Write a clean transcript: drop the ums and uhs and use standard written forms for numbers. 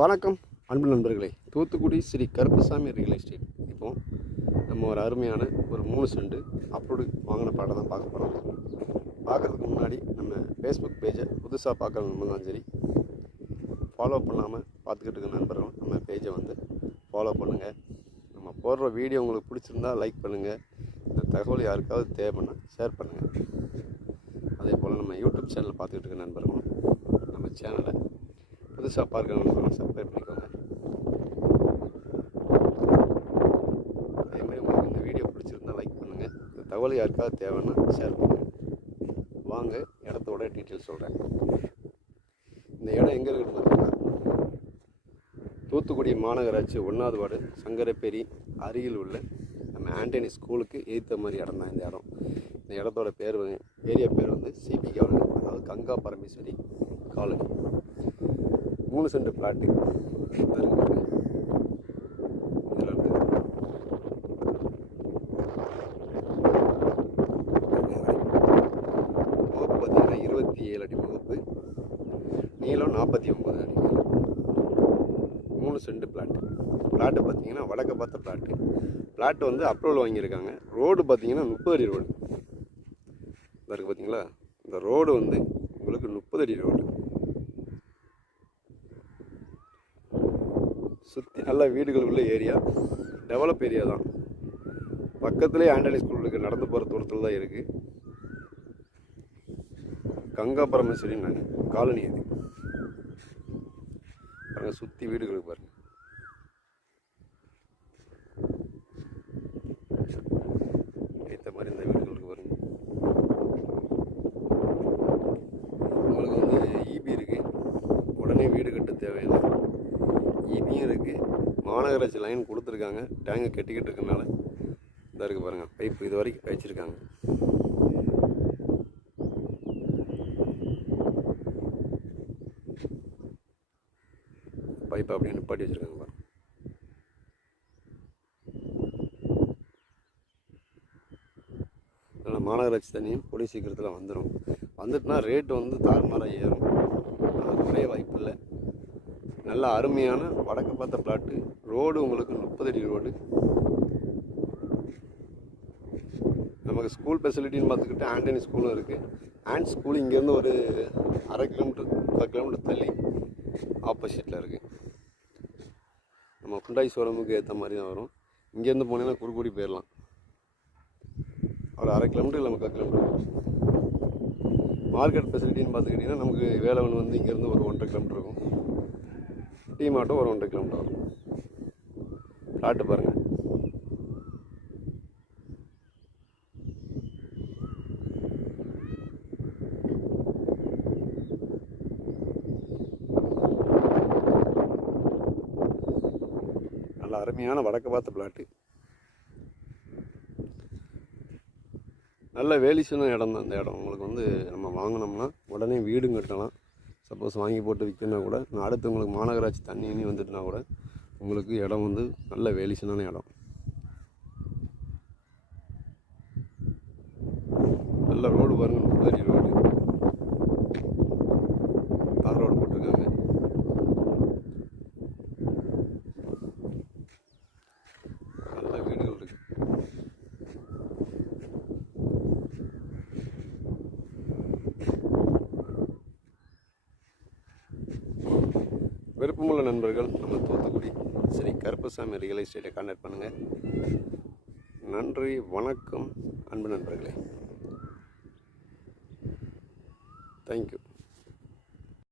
வணக்கம் அன்பு நண்பர்களே. Thoothukudi Sri Karuppasamy real estate. இப்போ நம்ம ஒரு அருமையான ஒரு 3 சென்ட் அப்லோடு வாங்கின பாட்டை தான் பார்க்க போகிறோம். பார்க்குறதுக்கு முன்னாடி நம்ம ஃபேஸ்புக் பேஜை புதுசாக பார்க்குறவங்க தான் சரி, ஃபாலோ பண்ணாமல் பார்த்துக்கிட்டு இருக்க நண்பர்கள் நம்ம பேஜை வந்து ஃபாலோ பண்ணுங்கள். நம்ம போடுற வீடியோ உங்களுக்கு பிடிச்சிருந்தா லைக் பண்ணுங்கள். இந்த தகவல் யாருக்காவது தேவைன்னா ஷேர் பண்ணுங்கள். அதே போல் நம்ம யூடியூப் சேனலில் பார்த்துக்கிட்டு இருக்க நண்பர்களும் நம்ம சேனலை புதுசாக பார்க்குறவங்க சப்ஸ்கிரைப் பண்ணிக்கோங்க. அதேமாதிரி உங்களுக்கு இந்த வீடியோ பிடிச்சிருந்தா லைக் பண்ணுங்கள். இந்த தகவல் யாருக்காவது தேவைன்னா ஷேர் பண்ணுங்கள். வாங்க இடத்தோட டீட்டெயில்ஸ் சொல்கிறேன். இந்த இடம் எங்கே இருக்குன்னு பார்த்தீங்கன்னா, தூத்துக்குடி மாநகராட்சி 1வது வார்டு சங்கரப்பேரி அருகில் உள்ள நம்ம ஆண்டனி ஸ்கூலுக்கு ஏற்ற மாதிரி இடம் தான் இந்த இடம். இந்த இடத்தோட பேர் ஏரியா பேர் வந்து சிபி காலனி, அதாவது Ganga Parameswari colony. 3 cent plot இதில் வந்து வகுப்பு பார்த்தீங்கன்னா 27 அடி வகுப்பு, நீளம் 49 அடி. 3 சென்ட் பிளாட்டு பார்த்தீங்கன்னா வடக்க பார்த்த பிளாட்டு வந்து அப்ரூவல் வாங்கியிருக்காங்க. ரோடு பார்த்தீங்கன்னா 30 அடி ரோடு இருக்குது. பார்த்தீங்களா, இந்த ரோடு வந்து உங்களுக்கு 30 அடி ரோடு. சுற்றி நல்ல வீடுகள் உள்ள ஏரியா, டெவலப் ஏரியா தான். பக்கத்துலேயே ஆண்டனி ஸ்கூல் இருக்குது, நடந்து போகிற தூரத்தில் தான் இருக்குது. கங்கா பரமேஸ்வரி காலனி இது பாருங்கள். சுற்றி வீடுகளுக்கு பாருங்கள். ஏற்ற மாதிரி இந்த வீடுகளுக்கு பாருங்கள். உங்களுக்கு வந்து ஈபி இருக்குது, உடனே வீடு கட்ட தேவையில்லை. ஈபியும் இருக்குது, மாநகராட்சி லைன் கொடுத்துருக்காங்க. டேங்கு கட்டிக்கிட்டு இருக்கனால இதாக இருக்குது பாருங்கள். பைப்பு இது வரைக்கும் வச்சுருக்காங்க. பைப்பு அப்படியே நிப்பாட்டி வச்சுருக்காங்க பாருங்கள். அதனால் மாநகராட்சி தண்ணியும் கூடிய சீக்கிரத்தில் வந்துட்டுனா ரேட்டு வந்து தாறுமாறாக ஏறும். அது குறைய வாய்ப்பு இல்லை. நல்ல அருமையான வடக்கு பார்த்த பிளாட்டு. ரோடு உங்களுக்கு 30 அடி ரோடு. நமக்கு ஸ்கூல் ஃபெசிலிட்டின்னு பார்த்துக்கிட்டு ஆண்டனி ஸ்கூலும் இருக்குது. ஆண்ட் ஸ்கூல் இங்கேருந்து ஒரு 1/2 கிலோமீட்டர் 1 கிலோமீட்டர் தள்ளி ஆப்போசிட்டில் இருக்குது. நம்ம குண்டாய் ஷோரூமுக்கு ஏற்ற மாதிரி தான் வரும். இங்கேருந்து போனீங்கன்னா குறுக்குடி போயிடலாம். ஒரு 1/2 கிலோமீட்டர் நமக்கு 1 கிலோமீட்டர். மார்க்கெட் ஃபெசிலிட்டின்னு பார்த்துக்கிட்டிங்கன்னா நமக்கு வேலவன் வந்து இங்கேருந்து ஒரு 1.5 கிலோமீட்டர் இருக்கும். டீ மாட்டும் ஒரு 1.5 கிலோமீட்டர் வரும். பிளாட்டு பாருங்கள். நல்ல அருமையான வடக்கு பார்த்த பிளாட்டு. நல்ல வேலிசான இடம் தான் இந்த இடம். உங்களுக்கு வந்து நம்ம வாங்கினோம்னா உடனே வீடும் கட்டலாம். சப்போஸ் வாங்கி போட்டு விற்கணுன்னா கூட, அடுத்து உங்களுக்கு மாநகராட்சி தண்ணி வந்துட்டுனா கூட உங்களுக்கு இடம் வந்து நல்ல வேலிசான இடம். நல்ல ரோடு பாருங்கள், 30 அடி ரோடு. தார் ரோடு போட்டிருக்காங்க. நல்ல வீடுகள் இருக்குது. விருப்பமுள்ள நண்பர்கள் நம்ம தூத்துக்குடி ஸ்ரீ கருப்பசாமி ரியல் எஸ்டேட்டை கான்டாக்ட் பண்ணுங்கள். நன்றி, வணக்கம் அன்பு நண்பர்களே. தேங்க்யூ.